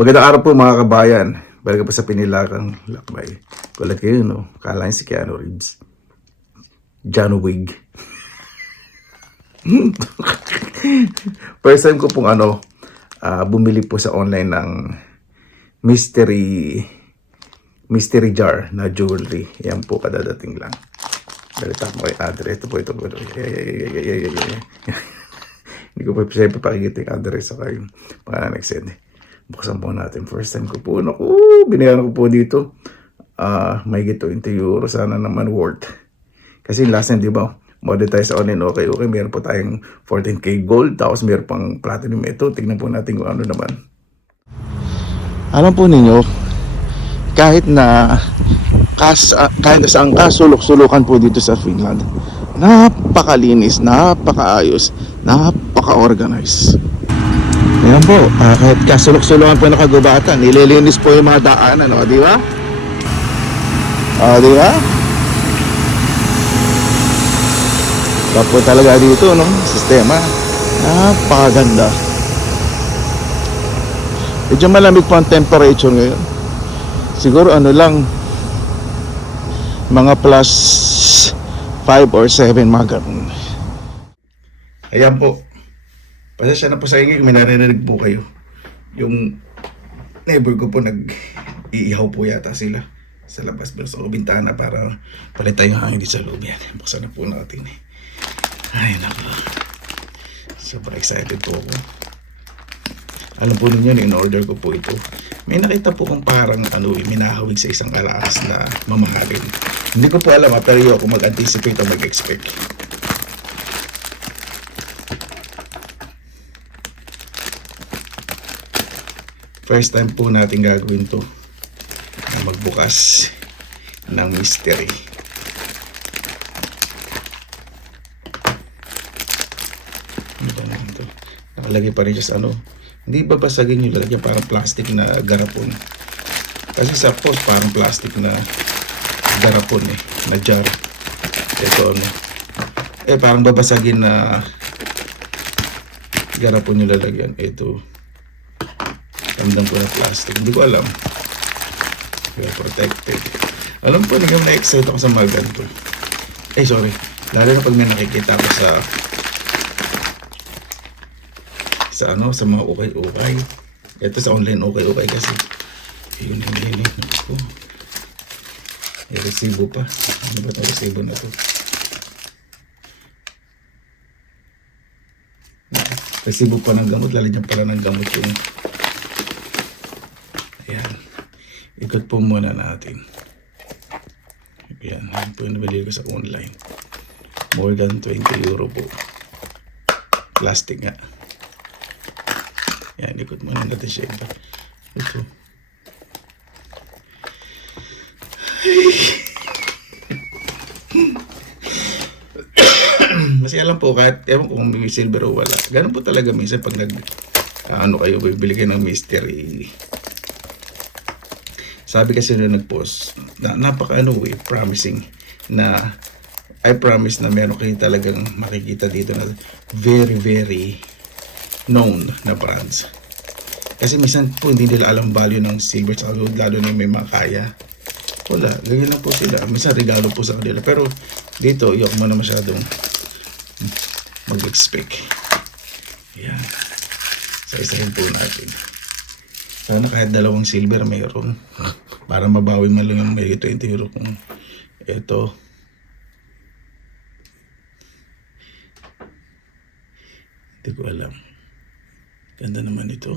Magandang araw po mga kabayan. Balik pa sa Pinilagang Lakbay. Kulat kayo, no? Kala niyo si Keanu Reeves. John Wick. First time ko pong bumili po sa online ng mystery jar na jewelry. Yan po, kadadating lang. Balita mo kay address. Ito po. Hindi ko pa siya ipapakikita yung address sa kayo. Mga nag-send. Buksan po natin. First time ko po. Binayaran ko po dito. May gito €20. Sana naman worth. Kasi last time, di ba? Model tayo sa online. Okay. Meron po tayong 14K gold. Tapos meron pang platinum ito. Tignan po natin kung ano naman. Alam po ninyo, kahit na saan kasulok-sulukan po dito sa Finland, napakalinis, napakaayos, napaka-organize. Yan po, kahit kasulok-sulukan po na kagubatan, nililinis po yung mga daanan, di ba? Di ba? Tapos po talaga dito, sistema, napakaganda. Medyo malamig po ang temperature ngayon. Siguro lang, mga plus 5 or 7 mga ganun. Ayan po. Pasensya na po sa ingay kung may narinig po kayo. Yung neighbor ko po nag-iihaw po yata sila sa labas sa bintana para palitan yung hangin dito sa loob yan. Buksan na po natin. Ay naku. Super excited po ako. Alam po ninyo, in-order ko po ito. May nakita po kung parang minahawig sa isang alahas na mamahalin. Hindi ko po alam, pero ako mag-anticipate o mag-expect. First time po natin gagawin to na magbukas ng mystery. Nakalagay pa rin siya sa hindi babasagin yung lalagyan, parang plastic na garapon. Kasi sa post parang plastic na garapon na jar. Ito parang babasagin na garapon yung lalagyan. Ito ramdam ko na plastic. Hindi ko alam. Kaya protected. Alam po, na-excite ako sa mga ganito. Sorry. Lalo na pag may nakikita ko sa mga ukay-ukay. Ito sa online ukay-ukay kasi. Yun. Ako. May resibo pa. Ano ba ito resibo na to? Resibo pa ng gamot. Lalagyan pala ng gamot yung ikot po muna natin. Yan po yung nabili ko sa online. More than €20 po. Plastic nga. Yan, ikot muna natin siya. Ito. Kasi alam po, kahit ewan kung may silver o wala. Ganun po talaga minsan pag kayo, bibili kayo ng mystery. Sabi kasi na nag-post, promising na I promise na meron kayo talagang makikita dito na very, very known na brands. Kasi minsan po hindi nila alam value ng silver sa gold, lalo na may makaya. Wala, ganyan lang po sila. Minsan regalo po sa kanila. Pero dito, yok mo na masyadong mag-expect. Yan. So, isahin po natin. Sana kahit dalawang silver mayroon. Para mabawi man lang yung may €20 kung ito. Hindi ko alam. Ganda naman ito.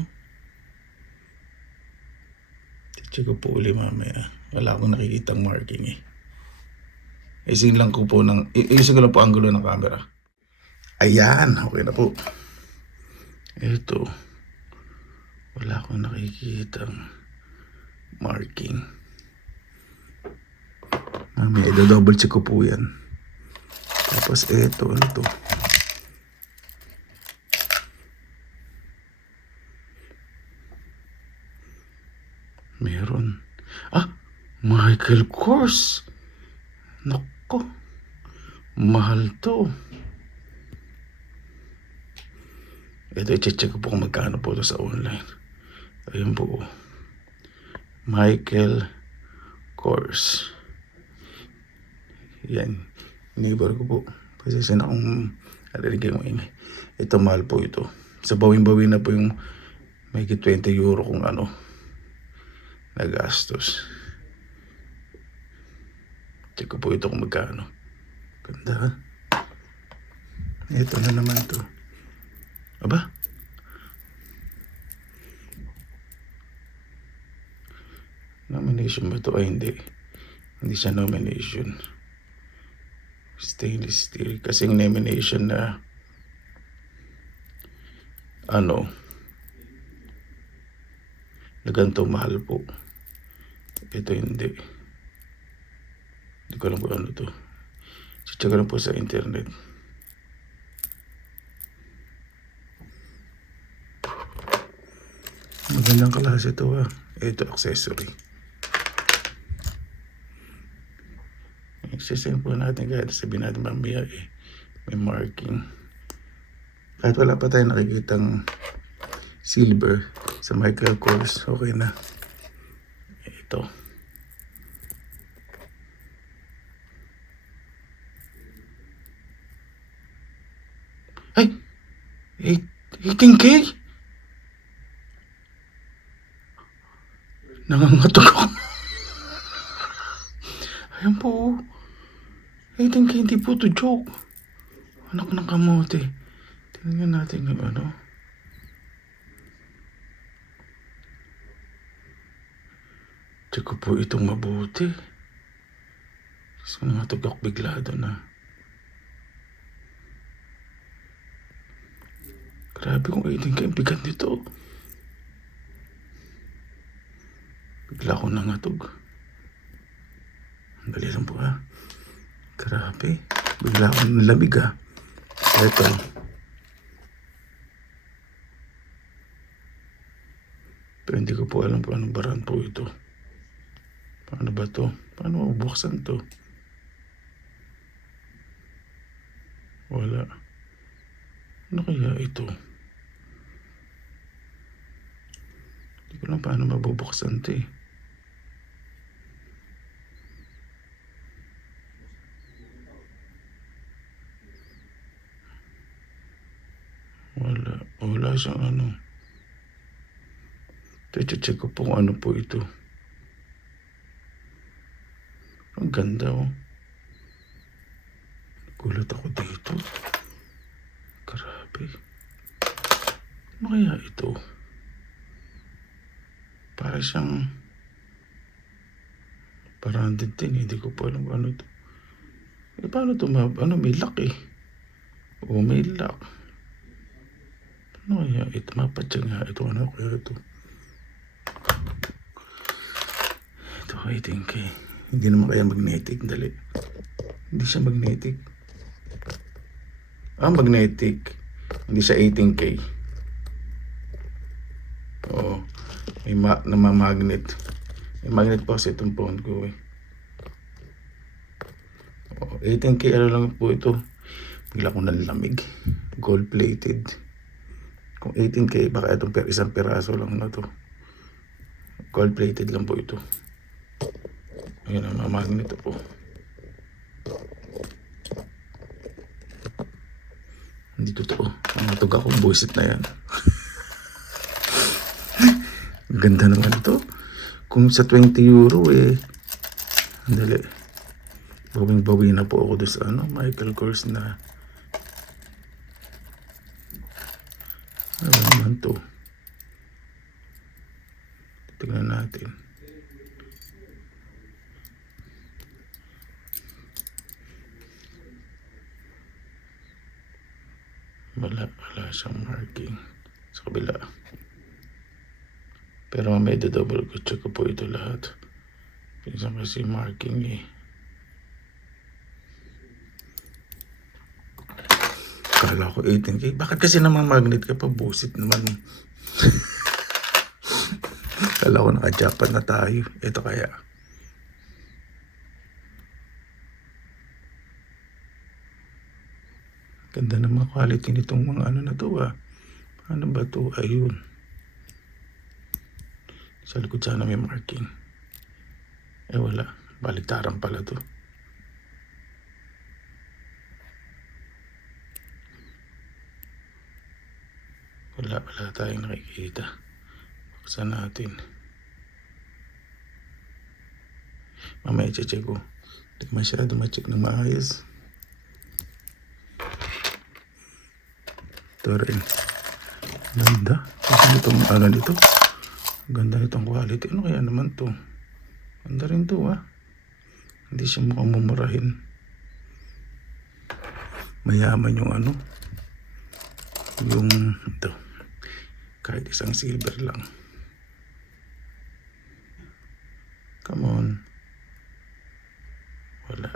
Check ko po uli mamaya. Wala akong nakikitang marking Ising lang ko po iising ko lang po angulo ng camera. Ayan, okay na po. Ito. Wala akong nakikitang marking. May double check ko po yan. Tapos ito, ano to? Meron. Michael Kors. Nako. Mahal to. Ito, i-check ko po kung magkano po ito sa online. Ayun po. Michael Kors. Yan. Neighbor ko po. Pasensya na kung narinig yung ingay. Ito mahal po ito. Sa bawin-bawin na po yung may 20 euro kung ano nagastos. Check ko po ito kung magkano. Ganda ha. Ito na naman to. Aba? Nomination ba to? Ay hindi. Hindi siya nomination. Stainless steel. Kasing nomination na ano na ganito mahal po. Ito hindi. Hindi ko alam kung ano to. Check lang po sa internet. Magandang klase ito ha. Ito accessory. Isisend po natin kahit sabihin natin mamaya may marking. Kahit wala pa tayo nakikitang silver sa Michael Kors, okay na. Ito. Ay! 18K? Nangangatog ako. Ayan po. 18K, hindi po to joke. Anak ng kamote. Tingnan natin yung ano. Check ko po itong mabuti. Gusto nangatog ako bigla doon na. Grabe kung 18K ang bigat nito. Bigla akong nangatog. Ang dali lang po ha. Grabe. Bigla akong nalamig ha. Ito. Pero hindi ko po alam kung anong baran po ito. Paano ba to? Paano mabuksan to? Wala. Ano kaya ito? Hindi ko lang paano mabubuksan to eh. Wala siyang ano. Check ko po kung ano po ito. Ang ganda oh. Gulat ako dito. Grabe. Ano kaya ito? Para siyang parang din. Hindi ko po alam ano ito. Paano ito? Ano, may lock eh. Oo, may lock. Ano kaya ito? Mapacheck nga ito. Ano kaya ito? Ito, I think eh. Hindi naman kaya magnetic. Dali. Hindi siya magnetic. Magnetic. Hindi siya 18K. Oo. May namamagnet. May magnet pa kasi itong phone ko eh. Oo, 18K ano lang po ito. Bigla akong nalamig. Gold plated. Kung 18K baka itong isang piraso lang na to. Gold plated lang po ito. Ayan ang mamagnet po. Hindi totoo. Nangatog ako. Buisit na yan. Ganda naman ito. Kung sa 20 euro eh. Dali. Bawing-bawi na po ako doon sa ano, Michael Kors na. Ano naman to? Tignan natin. Wala siyang marking sa kabila. Pero may double ko check ko po ito lahat. Pinsan kasi marking eh. Kala ko 18K. Bakit kasi naman magnet ka pa? Busit naman. Kala ko naka-Japan na tayo. Ito kaya. Ganda naman quality nitong mga ano na to ah. Ano ba to? Ayun. Sa likod sana may marking. Wala. Baliktaran pala to. Wala tayong nakikita. Buksan natin. Mamaya i-check ko. Hindi ko masyado ma-check ng maayos. Ito rin. Ganda. Kasi itong ano dito. Ganda nitong quality. Ano kaya naman to? Ganda rin to Hindi siya mukhang mumurahin. Mayaman yung ano. Yung ito. Kahit isang silver lang. Come on. Wala.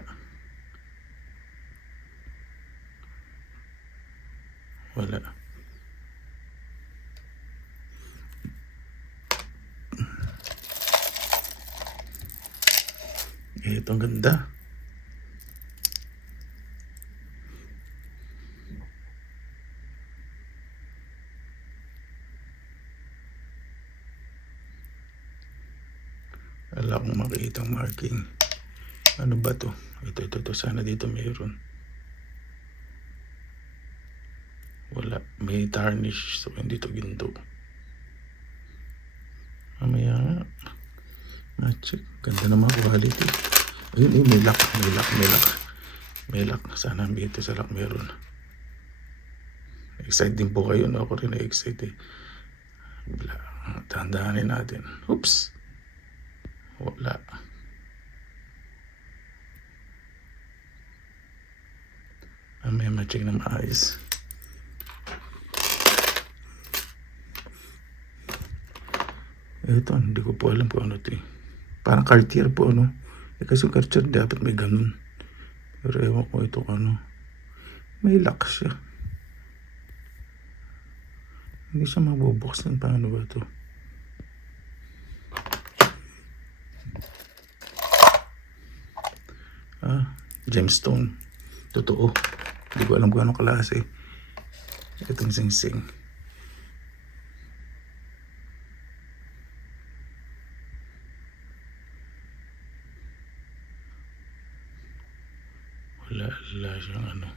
Ito ang ganda. Wala akong makita ang marking. Ano ba to? Ito. Sana dito mayroon. Wala. May tarnish. So, hindi to ginto. Mamaya nga. Ma-check. Ganda na mga quality. Ayun, may lock. May lock. Sana dito sa lock mayroon. Excited din po kayo. No? Ako rin na-excite Dahan-dahanin natin. Oops. Wala. May ma-check na maayos. Ito, hindi ko po alam kung ano ito Parang Cartier po, ano? Kasi yung Cartier dapat may ganun. Pero ewan ko ito ano. May lock siya. Hindi siya mabubuksan. Paano ba ito? Gemstone. Totoo. Hindi ko alam kung anong klase. Itong sing-sing. Wala siyang ano.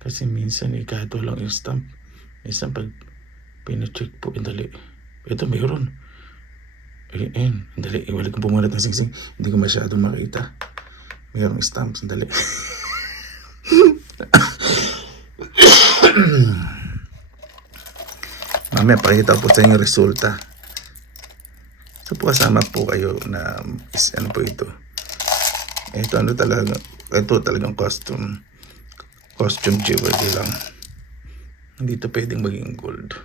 Kasi minsan kahit walang yung stamp. Minsan pag pina-check po, dali. Ito mayroon. Ayun, dali. Iwalik ko pumunat ng sing-sing. Hindi ko masyado makita. Mayroong stamp. Sandali. Mamaya pakita po sa inyo yung resulta. So po kasama po kayo na ano po ito. Ito talagang costume jewelry lang. Hindi ito pwedeng maging gold.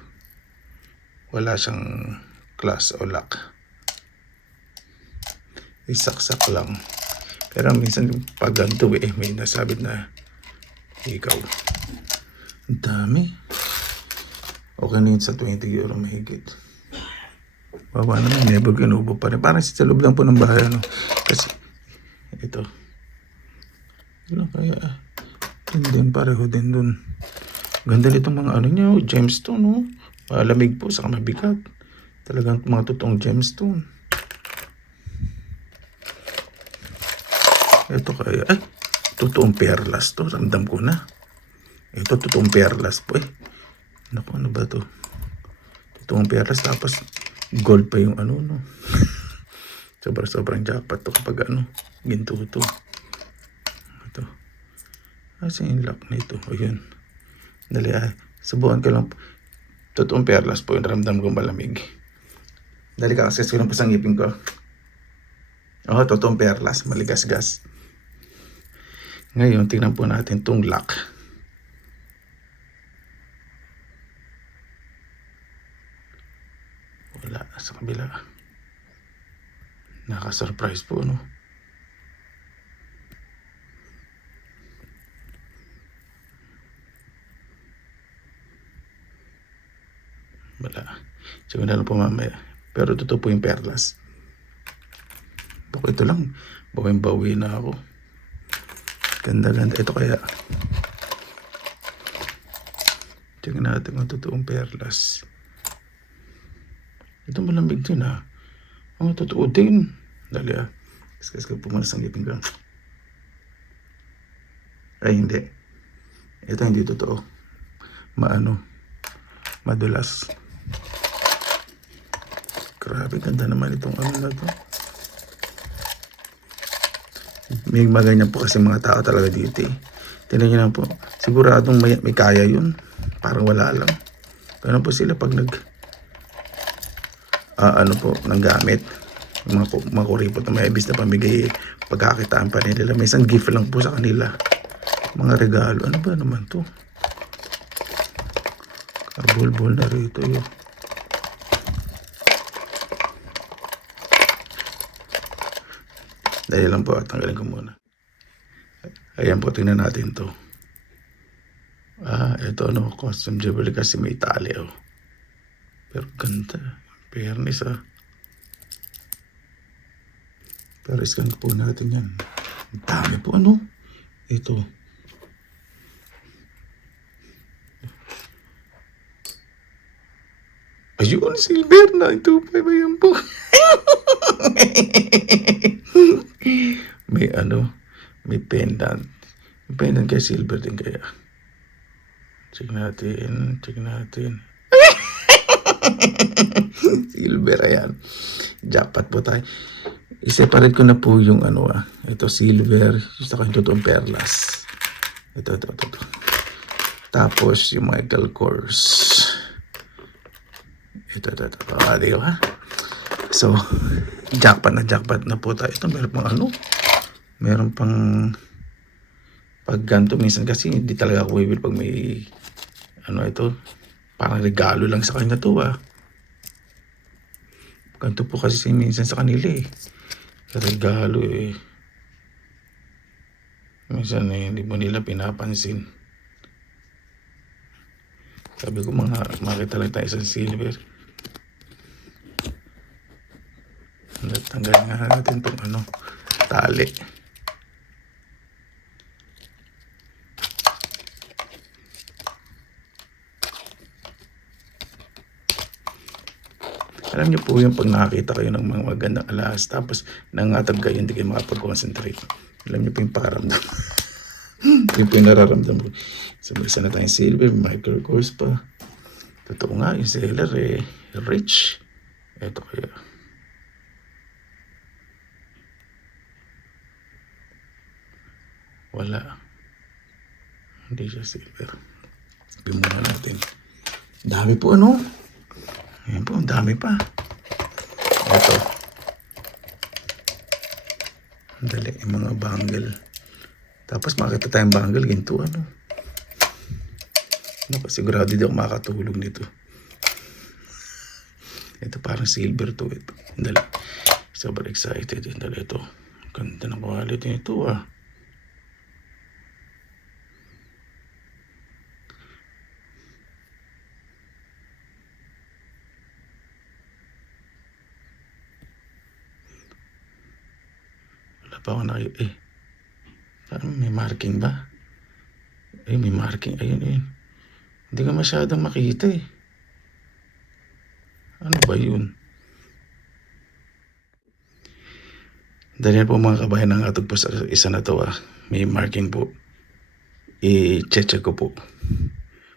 Wala siyang class o lock. Isaksak lang. Pero minsan pag ganito may nasabit na ikaw. Ang dami. Okay na yun sa 20 euro mahigit. Baba naman, never ginubo pa rin. Parang sa loob lang po ng bahay. Ano? Kasi ito. Wala kaya. Hindi pareho din dun. Ganda nitong mga ano niya. Gemstone. Oh. Malamig po. Saka mabigat. Talagang mga totoong gemstone. Ito kaya. Totoong perlas to. Ramdam ko na. Ito totoong perlas po Naku, ano ba to? Totoong perlas. Tapos gold pa yung ano, no? Sobrang jackpot to kapag ano. Ginto to. Ito. Kasi yung lock na ito. Ayun. Dali subukan ko lang. Totoong perlas po yung ramdam ko malamig. Dali ka kasi ko lang po sa ngipin ko. Totoong perlas. Maligas-gas. Ngayon, tingnan po natin itong lock. Wala sa kabila. Naka-surprise po, no? Wala. Siguro na lang po mamaya. Pero totoo po yung perlas. Bako ito lang. Bawin-bawi na ako. Ganda-ganda. Ito kaya. Tingnan natin ang totoong perlas. Ito malamig din ha. Ang totoo din. Dali ha. Kasi pumalas ang ngipin ko. Ay hindi. Ito hindi totoo. Madulas. Grabe, ganda naman itong ano na to. May maganyan po kasi mga tao talaga dito eh. Tingnan nyo lang po. Siguradong may kaya yun. Parang wala lang. Ganun po sila pag ng gamit. Mga kuripot na may ibis na pamigay pagkakitaan pa nila. May isang gift lang po sa kanila. Mga regalo. Ano ba naman to? Karbol-bol na rito yun. Dahil lang po, tanggalin ko muna. Ayan po, tingnan natin to. Ito costume jewelry kasi may tali Pero ganda. Fairness Pero iskan po natin yan. Ang dami po Ito. Ayun, silver na. Ito pa ba yan po? May pendant. May pendant kaya silver din kaya. Check natin. Silver, ayan. Jackpot po tayo. I-separate ko na po yung ito silver. Gusto ko yung totoong perlas. Ito. Tapos yung Michael Kors. Ito. Di ba? So, jackpot na po tayo. Ito meron pang pag ganito minsan kasi hindi talaga ako bibili pag may ito parang regalo lang sa kanya to ganito po kasi minsan sa kanila regalo minsan hindi mo nila pinapansin. Sabi ko makita lang tayo sa silver. Tanggalin nga natin itong tali. Alam niyo po yung pag nakakita kayo ng mga magandang alas tapos nangatag kayo, hindi kayo makapag-concentrate. Alam niyo po yung pakaramdam. Yun po yung nararamdam ko. Isa na tayong silver, Michael Kors pa. Totoo nga, yung seller rich. Ito kaya. Wala. Hindi siya silver. Pimuha natin. Dami po Ayan po, ang dami pa. Ito. Dali, yung mga bangle. Tapos makita tayong bangle, ginto sigurado di ako makatulog nito. Ito parang silver to. Dali. Sobrang excited. Dali ito. Ganda ng quality nito pa ako parang may marking ba? May marking. Ayun. Hindi ka masyadong makita Ano ba yun? Dahil po mga kabayan ng atog po sa isa na to may marking po. I-check ko po.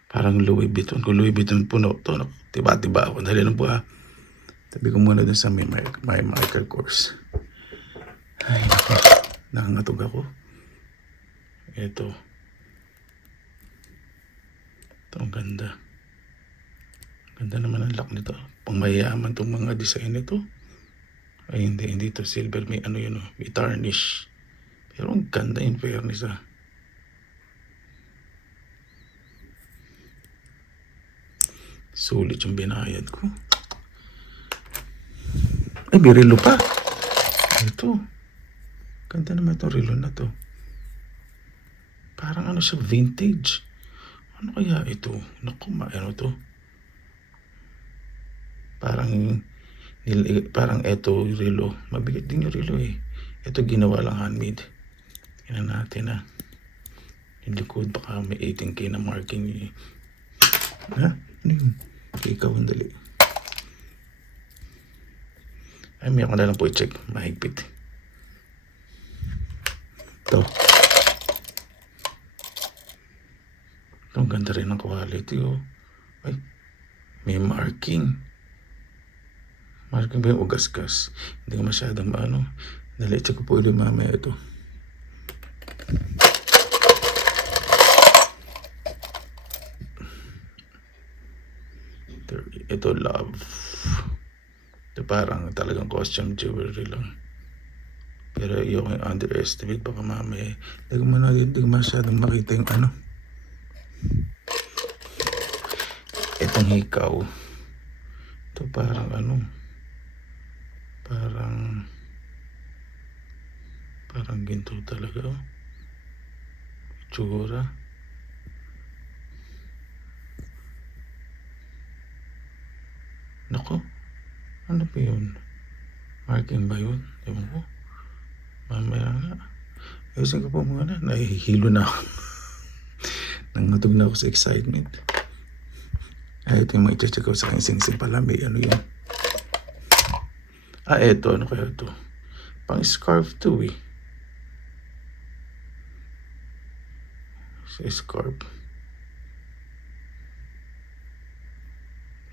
Parang Louis Vuitton. Kung Louis Vuitton po tiba-tiba ako. Dahil po tabi ko muna dun sa may Michael Kors. Ay, nangangatog ako. Ito ang ganda. Ganda naman ang lock nito. Pangmayaman itong mga design nito. Ay, hindi ito silver. May may tarnish. Pero ang ganda in fairness Sulit yung binayad ko. Ay, may relo pa. Ito. Ganda naman itong relo na to. Parang siya, vintage. Ano kaya ito? Naku, to? Parang eto relo. Mabigat din yung relo Ito ginawa lang handmade. Tingnan natin Yung likod baka may 18K na marking Ano yun? Ikaw ang dali. Ay, may ako na lang po i-check. Mahigpit. Ito. Ang ganda rin ng quality, oh. Ay, may marking. Marking ba yung ugasgas? Hindi ko masyadong maano. Dali, check ko po ulit mamaya ito. Ito, love. Ito parang talagang costume jewelry lang. Pero yung underestimate, baka mamaya. Hindi ko masyadong makita yung ano. Itong hikaw. Ito parang ano. Parang ginto talaga, oh. Tsura. Nako, ano ba yun? Marking ba yun? Ewan ko. Mamaya nga. Ayusin ko po muna. Nahihilo na ako. Nangatog na ako sa excitement. Ay, ito yung mga i-check ko sa kanyang sing pala. May ano yun. Eto. Ano kaya ito? Pang scarf to, eh. Sa scarf.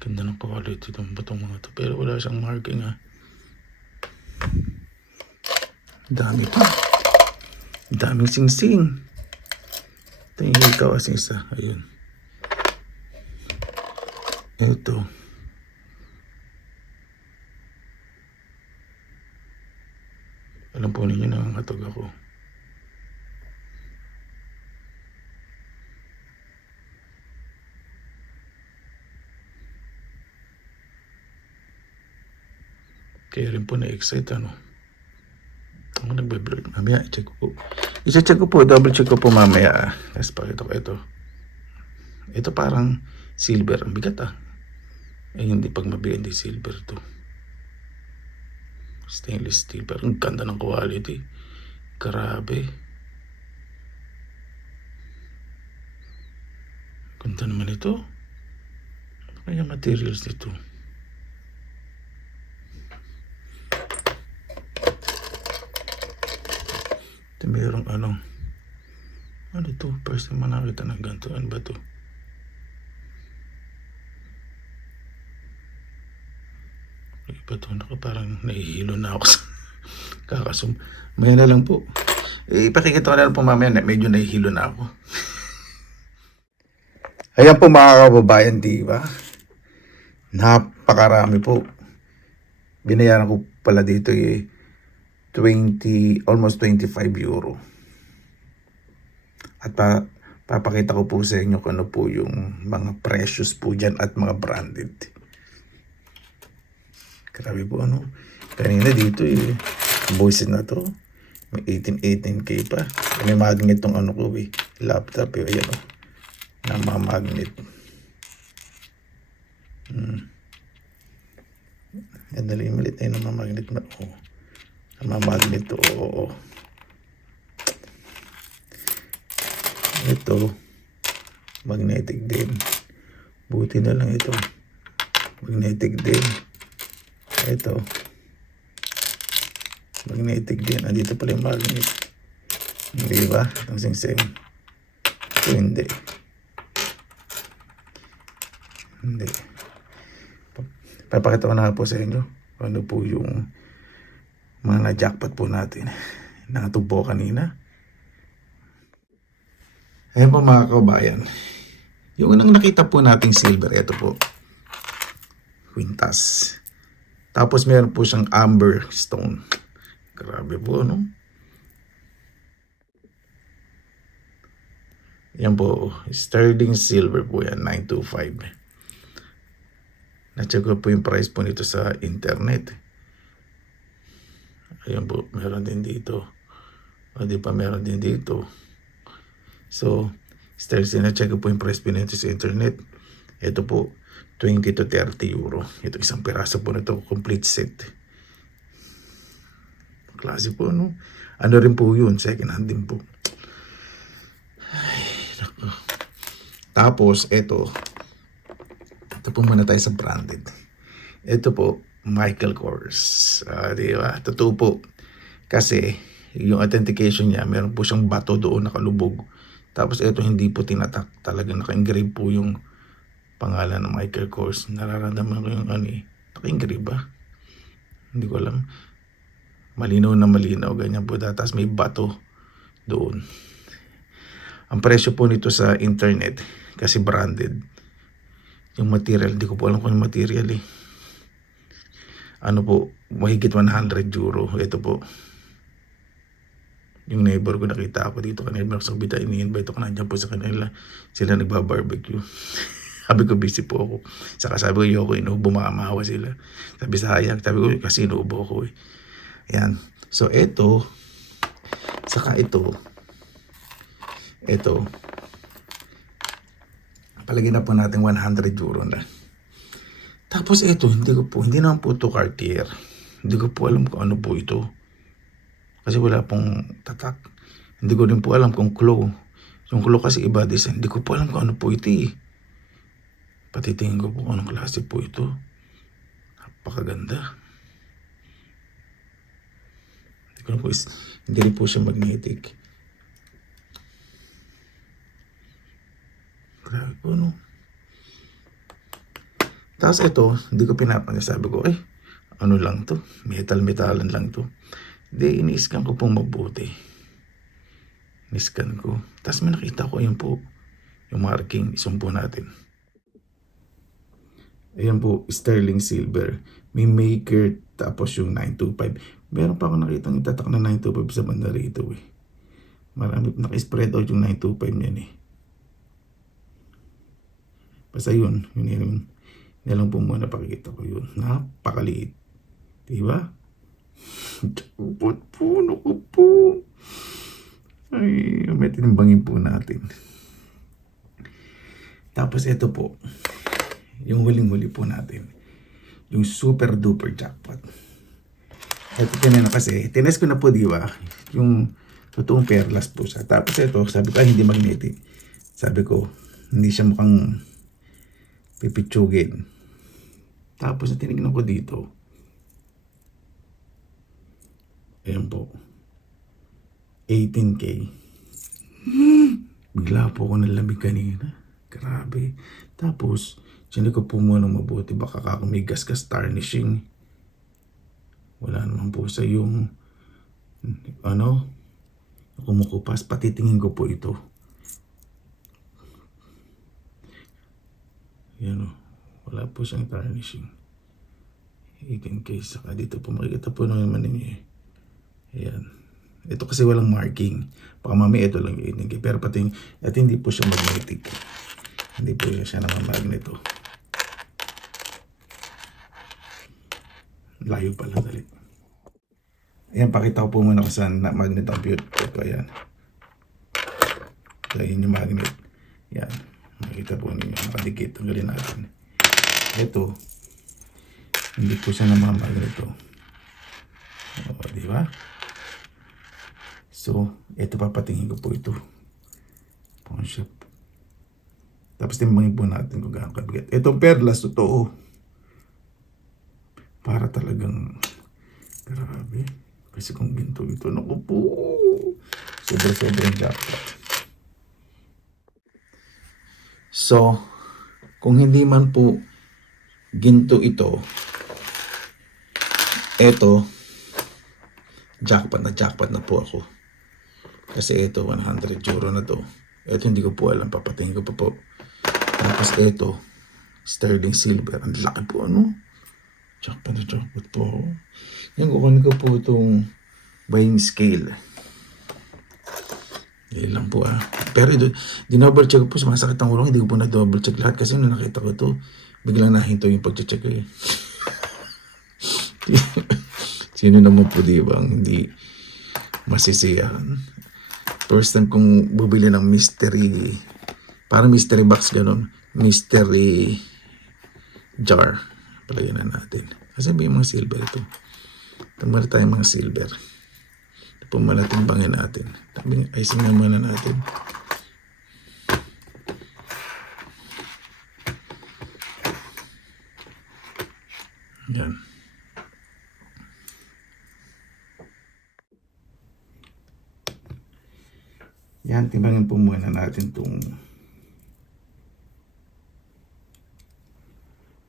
Ganda ng quality itong batong mga to. Pero wala siyang marking, ha. Dami pa. Daming sing-sing. Ito yung hikaw as isa. Ayun. Ito. Alam po ninyo, nangangatog ako. Kaya rin po na-excite, ano. Ako nagbe-break. Mamaya, check ko po. I-check ko po, double check ko po mamaya. Tapos pakita ko ito. Ito parang silver. Ang bigat, ah. Hindi pag mabigat, hindi silver to. Stainless steel. Pero ang ganda ng quality. Grabe. Ganda naman ito. Ano kaya materials nito? Ito mayroong ano ito? First time nakita ng ganito. Ano ba ito? Iba ito. Parang nahihilo na ako sa kakasum. Maya na lang po. Ipakikita ko na lang po mamaya na medyo nahihilo na ako. Ayan po mga kababayan, di ba? Napakarami po. Binayaran ko pala dito almost 25 euro. At papakita ko po sa inyo kung ano po yung mga precious po dyan at mga branded. Grabe po, ano. Kanina dito buwisit na to. May 18K pa. May magnet tong ano ko laptop ayan o. Namamagnet. Yan dali malit na yung namamagnet na namamagnet to. Ito magnetic din. Buti na lang ito. Magnetic din. Ito magnetic din. Andito pala yung magnet. Hindi ba? Itong sing-sing. Ito hindi. Papakita ko na po sa inyo ano po yung mga na-jackpot po natin. Nakatugbo kanina. Ayan po mga kabayan. Yung unang nakita po nating silver, ito po. Quintas. Tapos meron po siyang amber stone. Grabe po, no? Yan po. Sterling silver po yan. 925. Na-check ko po yung price po nito sa internet. Ayan po. Meron din dito. O di pa meron din dito. So, na-check ko po yung price po nito sa internet. Ito po. 20 to 30 euro. Ito isang piraso po nito. Complete set. Klase po, no? Ano rin po yun? Second hand din po. Ay, naku. Tapos, ito po muna tayo sa branded. Ito po, Michael Kors. Di ba? Totoo po. Kasi yung authentication niya, meron po siyang bato doon nakalubog. Tapos ito hindi po tinatak. Talagang naka-engrave po yung pangalan ng Michael Kors. Nararamdaman ko yung ano eh. Naka-engrave ba? Hindi ko alam. Malinaw na malinaw. Ganyan po. Tapos may bato doon. Ang presyo po nito sa internet, kasi branded, yung material, hindi ko po alam kung yung material eh. Ano po, mahigit 100 euro. Ito po. Yung neighbor ko, nakita ako dito kanina sa kabita, ini-invite ako, nandiyan po sa kanila. Sila nagbabarbecue. Sabi ko, busy po ako. Saka sabi ko, yoko, inuubo, makamahawa sila. Sabi sayang, sabi ko, kasi inuubo ako eh. Yan. So, ito, saka ito, palagyan na po natin 100 euro na. Tapos ito, hindi naman po ito Cartier. Hindi ko po alam kung ano po ito. Kasi wala pong tatak. Hindi ko din po alam kung claw. Yung claw kasi iba design. Hindi ko po alam kung ano po ito eh. Patitingin ko po kung anong klase po ito. Napakaganda. Hindi ko po, hindi rin po siya magnetic. Grabe po, no? Tapos ito, hindi ko pinapansin. Sabi ko, ano lang to? Metalan lang to. Hindi, ini-scan ko pong mabuti. Ini-scan ko. Tapos may nakita ko, ayun po, yung marking, isumpo natin. Ayan po, sterling silver. May maker, tapos yung 925. Meron pa ako nakitang itatak na 925 sa banda rito eh. Marami, naka-spread out yung 925 niyan eh. Basta yun lang po muna pakikita ko yun. Napakaliit. Diba? Chapot po, naku po. Ay, may tinimbangin po natin. Tapos ito po, yung huling-huli po natin. Yung super duper jackpot. Ito kanina kasi, tinest ko na po, diba? Yung totoong perlas po siya. Tapos ito, sabi ko, hindi magnetic. Sabi ko, hindi siya mukhang pipitsugin. Tapos na tinignan ko dito. Ayan po. 18K. Bigla po ako nalamig kanina. Grabe. Tapos, sinig ko po muna mabuti. Baka may gas-gas tarnishing. Wala naman po sa yung kumukupas. Patitingin ko po ito. Yan o. Wala po siyang tarnishing. 18K. Saka dito po makikita po naman ninyo eh. Ayan. Ito kasi walang marking. Baka mami ito lang yung 18K. Pero pati at hindi po siya magnetic. Hindi po siya naman magneto. Layo pala dali. Ayan, pakita ko po muna kung saan magnet ang beauty. Ito, ayan. Ito, yun yung magnet. Ayan. Makita po ninyo. Nakadikit. Tanggalin natin. Ito. Hindi po siya namamagneto. O, diba? So, ito papatingin ko po ito. Pawn shop. Tapos timbangin po natin kung gaano kabigat. Itong perlas, totoo. Para talagang grabe. Kasi kung ginto ito, naku po. Sobrang jackpot. So, kung hindi man po ginto ito, eto, jackpot na po ako. Kasi ito, 100 euro na to. Ito hindi ko po alam, papatingin ko pa po. Tapos ito, sterling silver. Ang laki po, ano? Jackpot po. Yan, kukunin ko po itong buying scale. Yan lang po Pero dinouble check ko po, sumasakit ang ulo. Hindi ko po na-double check lahat kasi nung nakita ko ito, biglang nahinto yung pag-check eh. Sino naman po diba ang hindi masisiyahan? First time kong bubili ng mystery, parang mystery box ganun, mystery jar. Palagyan na natin. Kasi may mga silver ito. Tamara tayo mga silver. Ito po muna timbangin natin. Icing na muna natin. Yan. Yan, timbangin po muna natin itong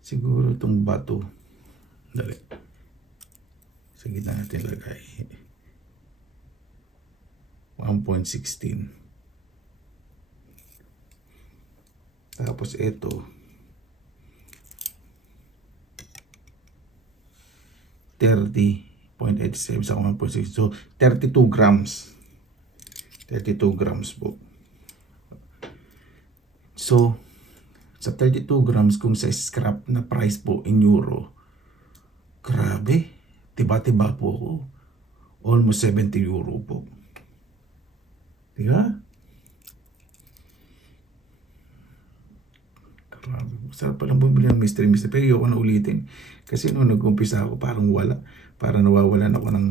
siguro itong bato. Dali. Sa gitna natin lagay. 1.16. Tapos ito 30.87 sa 1.6. So 32 grams. 32 grams po. So sa 32 grams kung sa scrap na price po in euro, grabe, tiba-tiba po ako. Almost 70 euro po. Diba? Grabe. Sarap palang bumili ng mystery. Pero ayoko na ulitin. Kasi nung nag-umpisa ako, parang wala. Parang nawawalan ako ng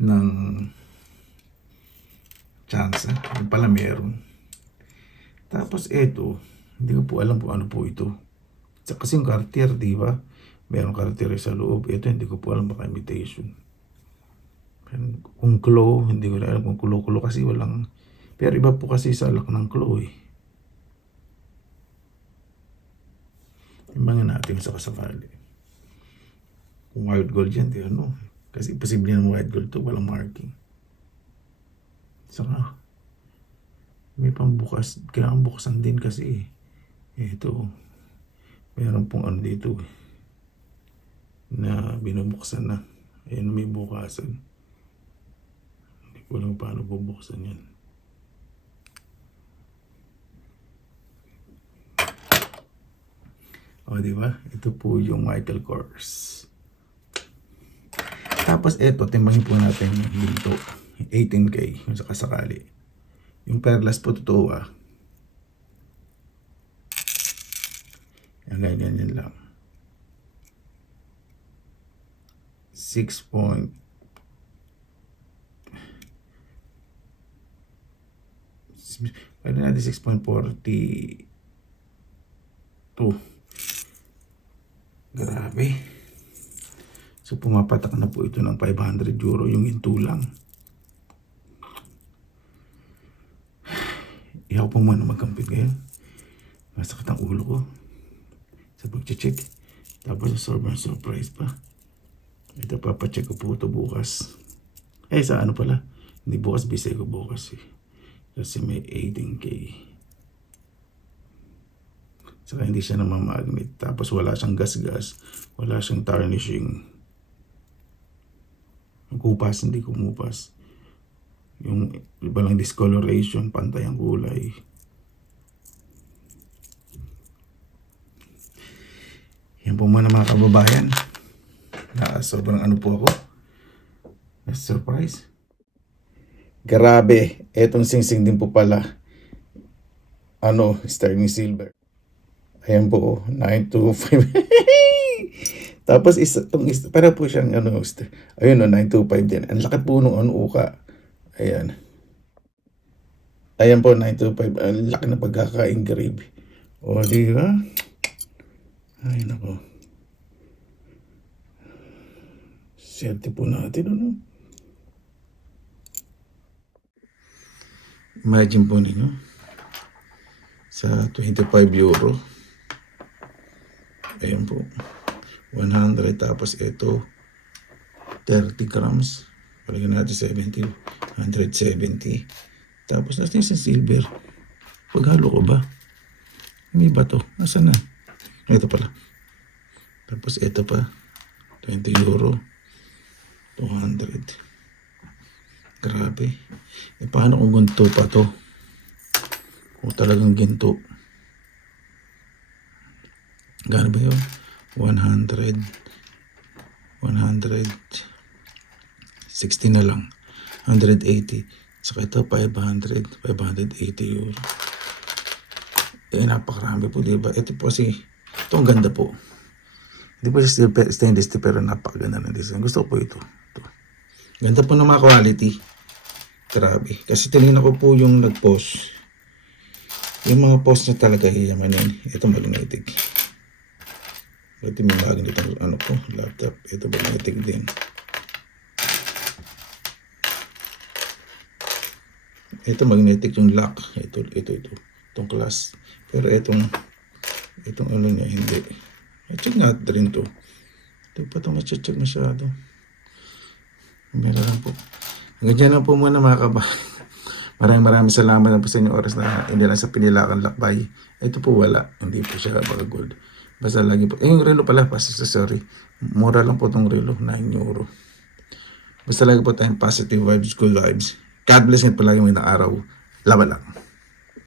ng chance. Yung pala meron. Tapos eto, hindi ko po alam kung ano po ito. Kasi yung Cartier, di ba? Meron Cartier sa loob. Ito, hindi ko po alam, baka imitation. Kung claw, hindi ko na alam kung kulo-kulo kasi walang. Pero iba po kasi sa lock ng claw eh. Timbangin natin sa kasakali. Kung white gold yan, di ano. Kasi posible na white gold to, walang marking. Saka, may pambukas. Kailangan bukasan din kasi eh. Ito, meron pong ano dito eh, na binubuksan na. Ayan, may bukasan. Hindi ko alam paano bubuksan yan. O, di ba? Ito po yung Michael Kors. Tapos ito, timbangin po natin yung ginto. 18K, yung sa kasakali. Yung perlas po totoo ah. Yan, ganyan lang. 6 point. Pwede natin 6.42. Grabe. So pumapatak na po ito ng 500 euro yung ginto lang. Ihaw po muna magkampit ngayon. Masakit ang ulo ko sa pag-check. Tapos sobrang surprise pa. Ito papacheck ko po ito bukas. Sa ano pala? Hindi bukas, bisay ko bukas eh. Kasi may 18K. Saka hindi siya namamagnet. Tapos wala siyang gas-gas. Wala siyang tarnishing. Kupas, hindi kumupas. Yung iba lang discoloration, pantay ang kulay. Yan po muna mga kababayan. Sobrang ano po ako. Surprise. Grabe. Etong singsing din po pala. Sterling silver. Ayan po, 925. Tapos para po siyang ayun 925 din. Ang laki po nung uka. Ayan. Ayan po, 925. Ang laki na pagkaka-engrave. O, di ba? Ay, nako. Swerte po natin, Imagine po ninyo. Sa 25 euro. Ayan po. 100. Tapos ito, 30 grams. Palagyan natin 70. 170. Tapos natin sa silver. Paghalo ko ba? May ba to? Nasaan na? Ito pala. Tapos ito pa. 20 euro. 200. Grabe. Paano kung ginto pa to? Kung talagang ginto. Gano ba yun? 100. 160 na lang. 180. Saka ito, 500. 580 euro. Napakarami po, diba? Ito po kasi, ito ang ganda po. Hindi po siya stainless steel, pero napakaganda ng design. Gusto ko po ito. Ganda po ng mga quality. Grabe. Kasi tinignan ko po yung nag-post. Yung mga post na talaga hiyamanin. Ito magnetic. Ito may magnetic ang laptop. Ito magnetic din. ito magnetic yung lock. Ito. Itong class. Pero itong ano niya, hindi. I-check natin rin to. Ito pa itong i-check masyado. Meron lang po. Ganyan lang po muna mga kabahay. Maraming salamat na po sa inyong oras na hindi lang sa Pinilakan Lakbay. Ito po wala. Hindi po siya mga gold. Basta lagi po. Yung relo pala, sorry. Mura lang po itong relo. 9 euro. Basta lagi po tayong positive vibes, good vibes. God bless niyo palagi magandang araw. Laban lang.